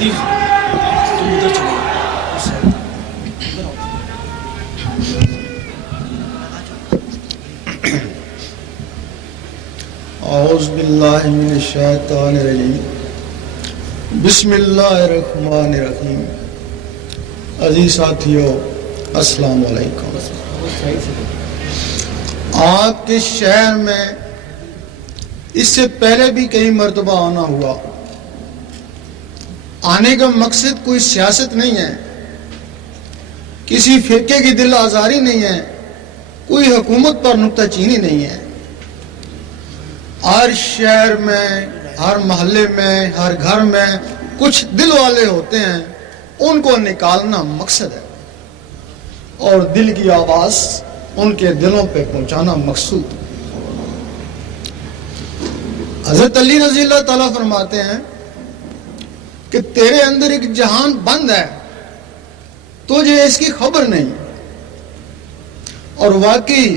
حدیث تم ادھر چلے اعوذ باللہ من الشیطان الرجیم بسم اللہ الرحمن الرحیم. عزیز ساتھیو السلام علیکم. آپ کے شہر میں اس سے پہلے بھی کئی مرتبہ آنا ہوا. آنے کا مقصد کوئی سیاست نہیں ہے, کسی فرقے کی دل آزاری نہیں ہے, کوئی حکومت پر نکتہ چینی نہیں ہے. ہر شہر میں, ہر محلے میں, ہر گھر میں کچھ دل والے ہوتے ہیں, ان کو نکالنا مقصد ہے اور دل کی آواز ان کے دلوں پہ پہنچانا مقصود. حضرت علی رضی اللہ تعالیٰ فرماتے ہیں کہ تیرے اندر ایک جہان بند ہے, تجھے اس کی خبر نہیں, اور واقعی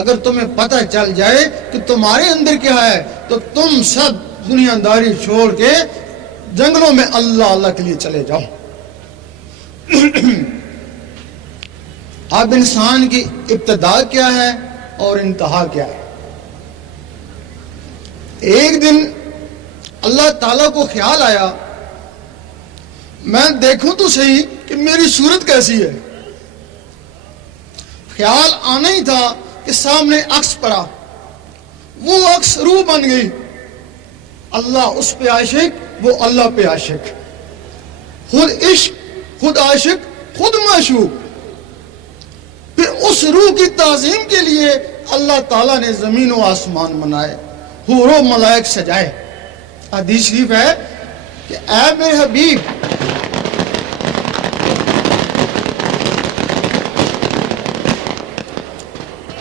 اگر تمہیں پتہ چل جائے کہ تمہارے اندر کیا ہے تو تم سب دنیا داری چھوڑ کے جنگلوں میں اللہ اللہ کے لیے چلے جاؤ. اب انسان کی ابتدا کیا ہے اور انتہا کیا ہے؟ ایک دن اللہ تعالیٰ کو خیال آیا, میں دیکھوں تو صحیح کہ میری صورت کیسی ہے. خیال آنا ہی تھا کہ سامنے عکس پڑا, وہ عکس روح بن گئی. اللہ اس پہ عاشق, وہ اللہ پہ عاشق, خود عشق, خود عاشق, خود معشوق. پھر اس روح کی تعظیم کے لیے اللہ تعالیٰ نے زمین و آسمان بنائے, حور و ملائک سجائے. حدیث شریف ہے کہ اے میرے حبیب,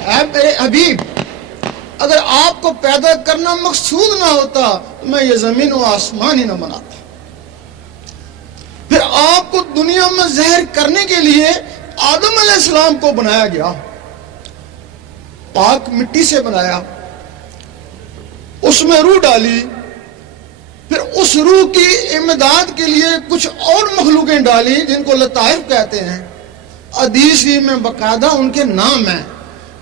اے میرے حبیب, اگر آپ کو پیدا کرنا مقصود نہ ہوتا تو میں یہ زمین و آسمان ہی نہ بناتا. پھر آپ کو دنیا میں زہر کرنے کے لیے آدم علیہ السلام کو بنایا گیا, پاک مٹی سے بنایا, اس میں روح ڈالی. پھر اس روح کی امداد کے لیے کچھ اور مخلوقیں ڈالی جن کو لطائف کہتے ہیں. حدیث میں باقاعدہ ان کے نام ہیں,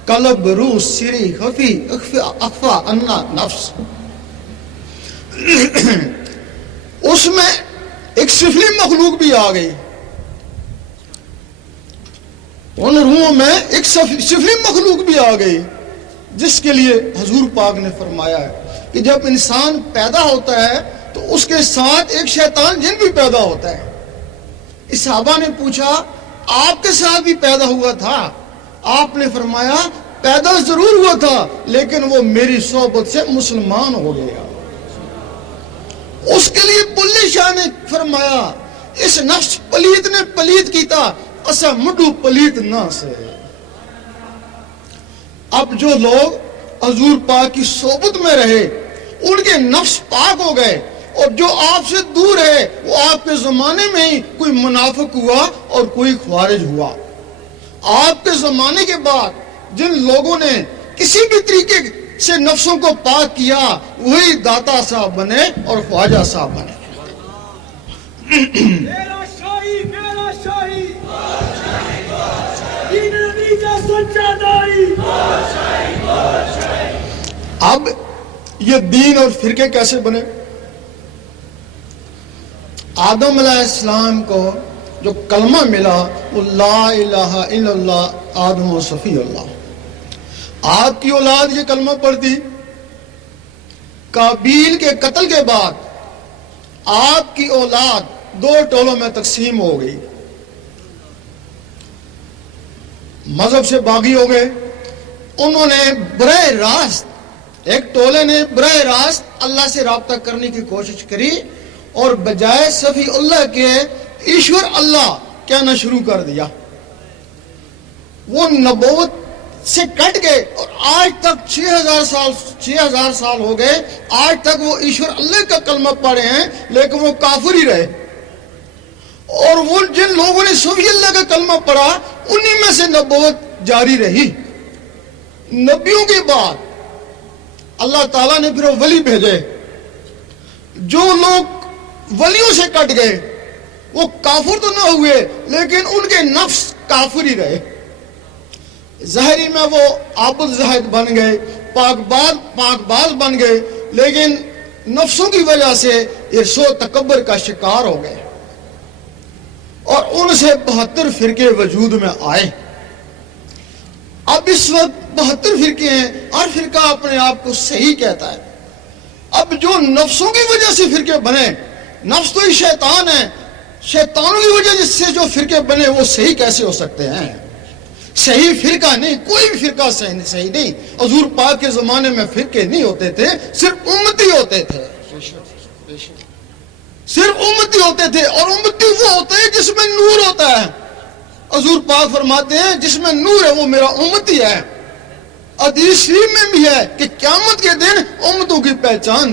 قلب, روح, سری, خفی, اخفا, انا, نفس. اس میں ایک سفلی مخلوق بھی آ گئی. ان روحوں میں ایک سفلی مخلوق بھی آ گئی جس کے لیے حضور پاک نے فرمایا ہے کہ جب انسان پیدا ہوتا ہے تو اس کے ساتھ ایک شیطان جن بھی پیدا ہوتا ہے. اس صحابہ نے پوچھا آپ کے ساتھ بھی پیدا ہوا تھا؟ آپ نے فرمایا پیدا ضرور ہوا تھا لیکن وہ میری صحبت سے مسلمان ہو گیا. اس کے لیے بلے شاہ نے فرمایا اس نفس پلیت نے پلیت کیتا اسا مڈو پلیت نہ سے. اب جو لوگ حضور پاک کی صحبت میں رہے ان کے نفس پاک ہو گئے, اور جو آپ سے دور ہے وہ آپ کے زمانے میں ہی کوئی منافق ہوا اور کوئی خوارج ہوا. آپ کے زمانے کے بعد جن لوگوں نے کسی بھی طریقے سے نفسوں کو پاک کیا وہی داتا صاحب بنے اور خواجہ صاحب بنے. اب یہ دین اور فرقے کیسے بنے؟ آدم علیہ السلام کو جو کلمہ ملا وہ لا الہ الا اللہ آدم و صفی اللہ. آپ کی اولاد یہ کلمہ پڑھتی. قابیل کے قتل کے بعد آپ کی اولاد دو ٹولوں میں تقسیم ہو گئی. مذہب سے باغی ہو گئے. انہوں نے براہ راست, ایک ٹولے نے براہ راست اللہ سے رابطہ کرنے کی کوشش کری اور بجائے صفی اللہ کے ایشور اللہ کہنا شروع کر دیا. وہ نبوت سے کٹ گئے اور آج تک 6000 سال ہو گئے, آج تک وہ ایشور اللہ کا کلمہ پڑھے ہیں لیکن وہ کافر ہی رہے. اور وہ جن لوگوں نے صفی اللہ کا کلمہ پڑھا انہی میں سے نبوت جاری رہی. نبیوں کے بعد اللہ تعالیٰ نے پھر ولی بھیجے. جو لوگ ولیوں سے کٹ گئے وہ کافر تو نہ ہوئے لیکن ان کے نفس کافر ہی رہے. ظاہری میں وہ عابد زاہد بن گئے, پاک باز بن گئے, لیکن نفسوں کی وجہ سے یہ سو تکبر کا شکار ہو گئے اور ان سے 72 فرقے وجود میں آئے. اب اس وقت 72 فرقے ہیں, ہر فرقہ اپنے آپ کو صحیح کہتا ہے. اب جو نفسوں کی وجہ سے فرقے بنے, نفس تو ہی شیطان ہے, شیطانوں کی وجہ سے جو فرقے بنے وہ صحیح کیسے ہو سکتے ہیں؟ صحیح فرقہ نہیں, کوئی بھی فرقہ صحیح نہیں. حضور پاک کے زمانے میں فرقے نہیں ہوتے تھے, صرف امتی ہوتے تھے, صرف امتی ہوتے تھے. اور امتی وہ ہوتا ہے جس میں نور ہوتا ہے. حضور پاک فرماتے ہیں جس میں نور ہے وہ میرا امتی ہے. حدیث شریف میں بھی ہے کہ قیامت کے دن امتوں کی پہچان